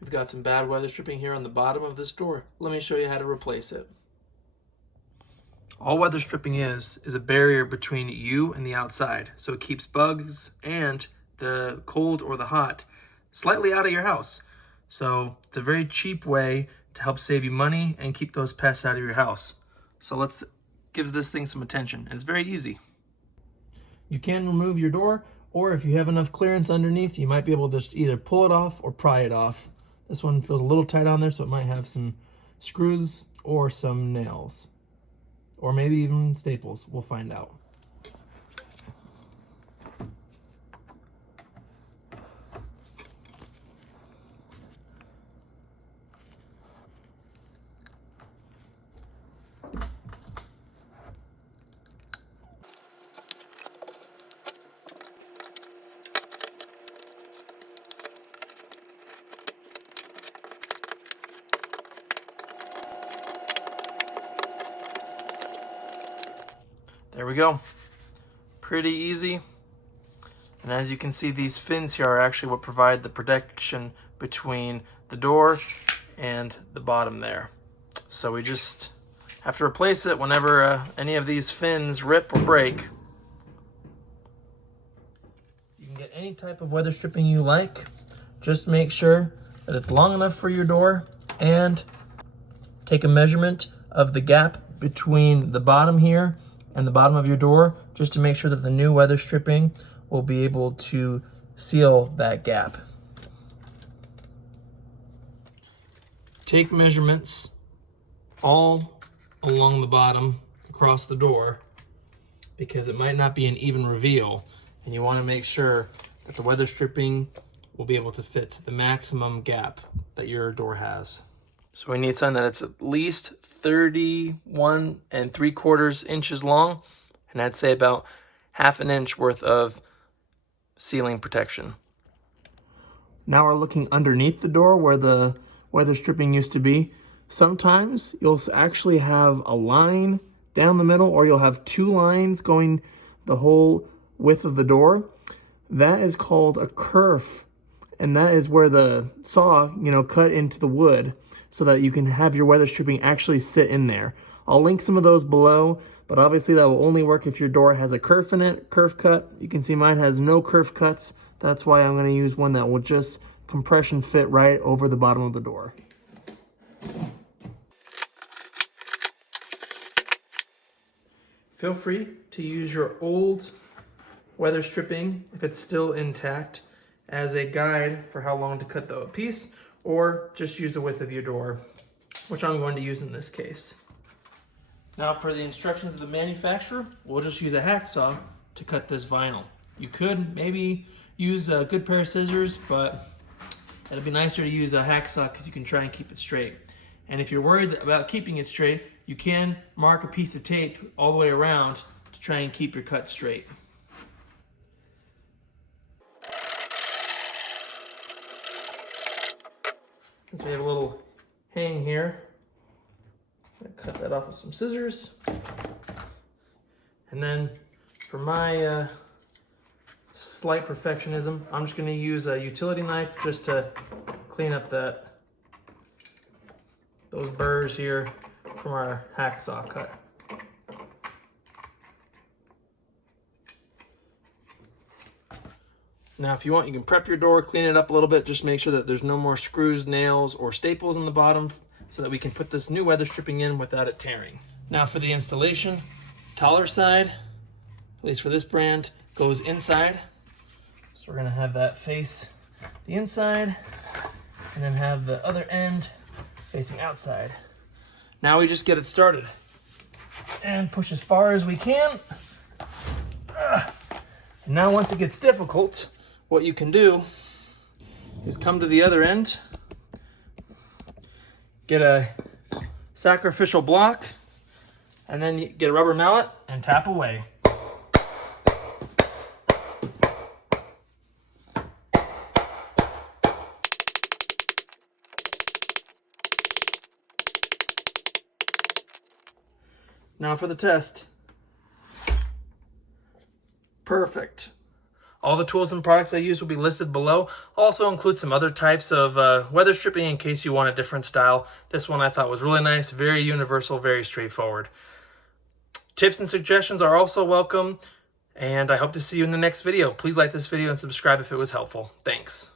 We've got some bad weather stripping here on the bottom of this door. Let me show you how to replace it. All weather stripping is a barrier between you and the outside. So it keeps bugs and the cold or the hot slightly out of your house. So it's a very cheap way to help save you money and keep those pests out of your house. So let's give this thing some attention. And it's very easy. You can remove your door, or if you have enough clearance underneath, you might be able to just either pull it off or pry it off. This one feels a little tight on there, so it might have some screws or some nails. Or maybe even staples. We'll find out. There we go. Pretty easy. And as you can see, these fins here are actually what provide the protection between the door and the bottom there. So we just have to replace it whenever any of these fins rip or break. You can get any type of weather stripping you like. Just make sure that it's long enough for your door, and take a measurement of the gap between the bottom here and the bottom of your door, just to make sure that the new weather stripping will be able to seal that gap. Take measurements all along the bottom across the door, because it might not be an even reveal, and you want to make sure that the weather stripping will be able to fit the maximum gap that your door has. So we need something that's at least 31 3/4 inches long, and I'd say about 1/2 inch worth of sealing protection. Now we're looking underneath the door where the weather stripping used to be. Sometimes you'll actually have a line down the middle, or you'll have 2 lines going the whole width of the door. That is called a kerf, and that is where the saw, cut into the wood so that you can have your weather stripping actually sit in there. I'll link some of those below, but obviously that will only work if your door has a kerf in it, kerf cut. You can see mine has no kerf cuts. That's why I'm going to use one that will just compression fit right over the bottom of the door. Feel free to use your old weather stripping, if it's still intact, as a guide for how long to cut the piece, or just use the width of your door, which I'm going to use in this case. Now, per the instructions of the manufacturer, we'll just use a hacksaw to cut this vinyl. You could maybe use a good pair of scissors, but it'd be nicer to use a hacksaw because you can try and keep it straight. And if you're worried about keeping it straight, you can mark a piece of tape all the way around to try and keep your cut straight. Since we have a little hang here, I'm gonna cut that off with some scissors. And then for my slight perfectionism, I'm just gonna use a utility knife just to clean up those burrs here from our hacksaw cut. Now, if you want, you can prep your door, clean it up a little bit, just make sure that there's no more screws, nails, or staples in the bottom so that we can put this new weather stripping in without it tearing. Now for the installation, taller side, at least for this brand, goes inside. So we're gonna have that face the inside, and then have the other end facing outside. Now we just get it started and push as far as we can. And now once it gets difficult, what you can do is come to the other end, get a sacrificial block, and then you get a rubber mallet and tap away. Now for the test. Perfect. All the tools and products I use will be listed below. I'll also include some other types of weather stripping in case you want a different style. This one I thought was really nice, very universal, very straightforward. Tips and suggestions are also welcome, and I hope to see you in the next video. Please like this video and subscribe if it was helpful. Thanks.